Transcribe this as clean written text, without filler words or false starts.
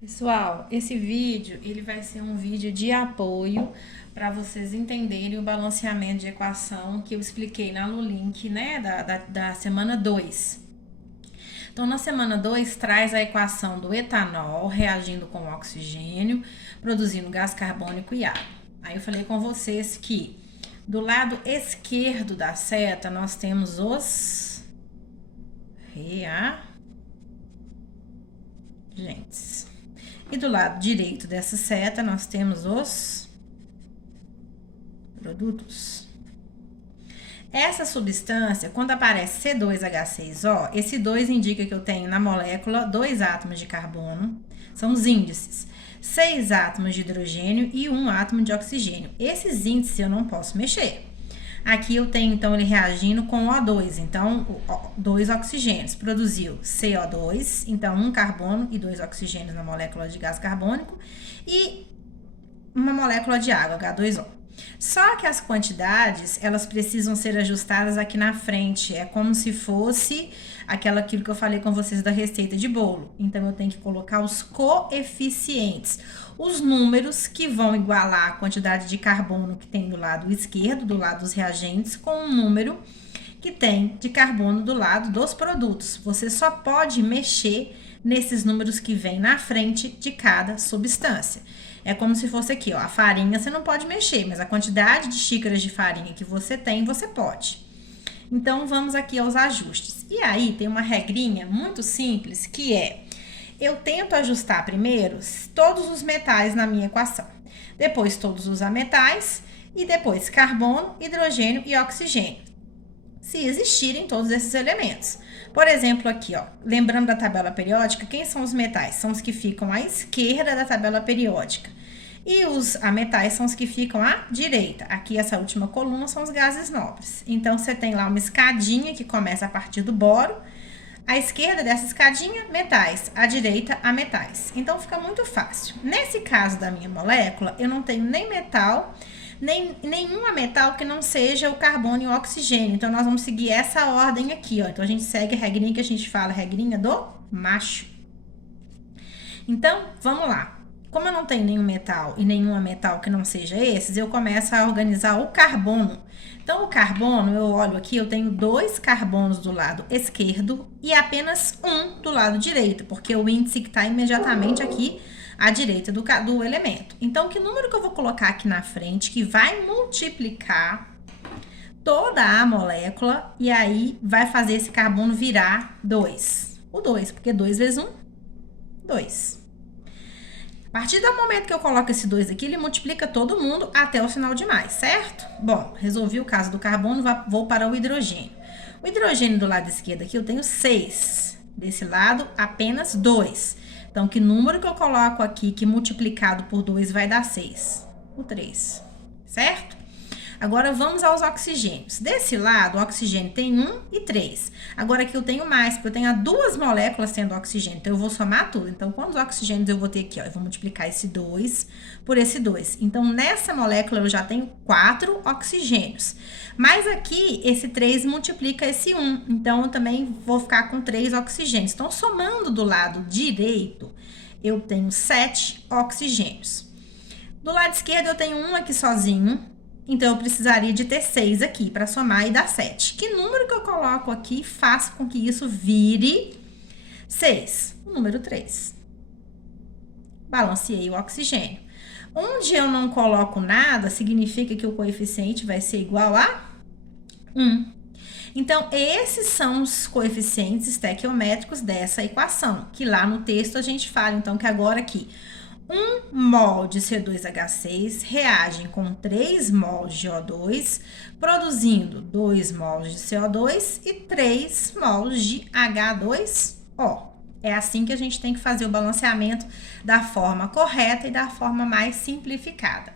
Pessoal, esse vídeo ele vai ser um vídeo de apoio para vocês entenderem o balanceamento de equação que eu expliquei na Lulink, né, da semana 2. Então, na semana 2, traz a equação do etanol reagindo com oxigênio, produzindo gás carbônico e água. Aí eu falei com vocês que do lado esquerdo da seta nós temos os reagentes. E do lado direito dessa seta, nós temos os produtos. Essa substância, quando aparece C2H6O, esse 2 indica que eu tenho na molécula 2 átomos de carbono, são os índices, 6 átomos de hidrogênio e 1 átomo de oxigênio. Esses índices eu não posso mexer. Aqui eu tenho, então, ele reagindo com O2, então, 2 oxigênios, produziu CO2, então, 1 carbono e 2 oxigênios na molécula de gás carbônico, e uma molécula de água, H2O. Só que as quantidades, elas precisam ser ajustadas aqui na frente, é como se fosse aquilo que eu falei com vocês da receita de bolo. Então, eu tenho que colocar os coeficientes, os números que vão igualar a quantidade de carbono que tem do lado esquerdo, do lado dos reagentes, com o número que tem de carbono do lado dos produtos. Você só pode mexer nesses números que vem na frente de cada substância. É como se fosse aqui, ó, a farinha você não pode mexer, mas a quantidade de xícaras de farinha que você tem, você pode. Então, vamos aqui aos ajustes. E aí, tem uma regrinha muito simples, que é, eu tento ajustar primeiro todos os metais na minha equação. Depois, todos os ametais. E depois, carbono, hidrogênio e oxigênio. Se existirem todos esses elementos. Por exemplo, aqui, ó, lembrando da tabela periódica, quem são os metais? São os que ficam à esquerda da tabela periódica. E os ametais são os que ficam à direita. Aqui, essa última coluna, são os gases nobres. Então, você tem lá uma escadinha que começa a partir do boro. À esquerda dessa escadinha, metais. À direita, ametais. Então, fica muito fácil. Nesse caso da minha molécula, eu não tenho nem metal, nenhum ametal que não seja o carbono e o oxigênio. Então, nós vamos seguir essa ordem aqui, ó. Então, a gente segue a regrinha que a gente fala, a regrinha do macho. Então, vamos lá. Como eu não tenho nenhum metal e nenhum ametal que não seja esses, eu começo a organizar o carbono. Então, o carbono, eu olho aqui, eu tenho 2 carbonos do lado esquerdo e apenas 1 do lado direito, porque o índice que está imediatamente aqui à direita do elemento. Então, que número que eu vou colocar aqui na frente que vai multiplicar toda a molécula e aí vai fazer esse carbono virar 2. O 2, porque 2 vezes 1, 2. A partir do momento que eu coloco esse 2 aqui, ele multiplica todo mundo até o sinal de mais, certo? Bom, resolvi o caso do carbono, vou para o hidrogênio. O hidrogênio do lado esquerdo aqui eu tenho 6. Desse lado, apenas 2. Então, que número que eu coloco aqui que multiplicado por 2 vai dar 6? O 3, certo? Agora, vamos aos oxigênios. Desse lado, o oxigênio tem 1 e 3. Agora, aqui eu tenho mais, porque eu tenho 2 moléculas sendo oxigênio. Então, eu vou somar tudo. Então, quantos oxigênios eu vou ter aqui? Ó? Eu vou multiplicar esse 2 por esse 2. Então, nessa molécula, eu já tenho 4 oxigênios. Mas aqui, esse 3 multiplica esse 1. Então, eu também vou ficar com 3 oxigênios. Então, somando do lado direito, eu tenho 7 oxigênios. Do lado esquerdo, eu tenho 1 aqui sozinho. Então, eu precisaria de ter 6 aqui para somar e dar 7. Que número que eu coloco aqui faz com que isso vire 6? O número 3. Balanceei o oxigênio. Onde eu não coloco nada, significa que o coeficiente vai ser igual a 1. Então, esses são os coeficientes estequiométricos dessa equação, que lá no texto a gente fala, então, que agora aqui 1 mol de C2H6 reage com 3 mols de O2, produzindo 2 mols de CO2 e 3 mols de H2O. É assim que a gente tem que fazer o balanceamento da forma correta e da forma mais simplificada.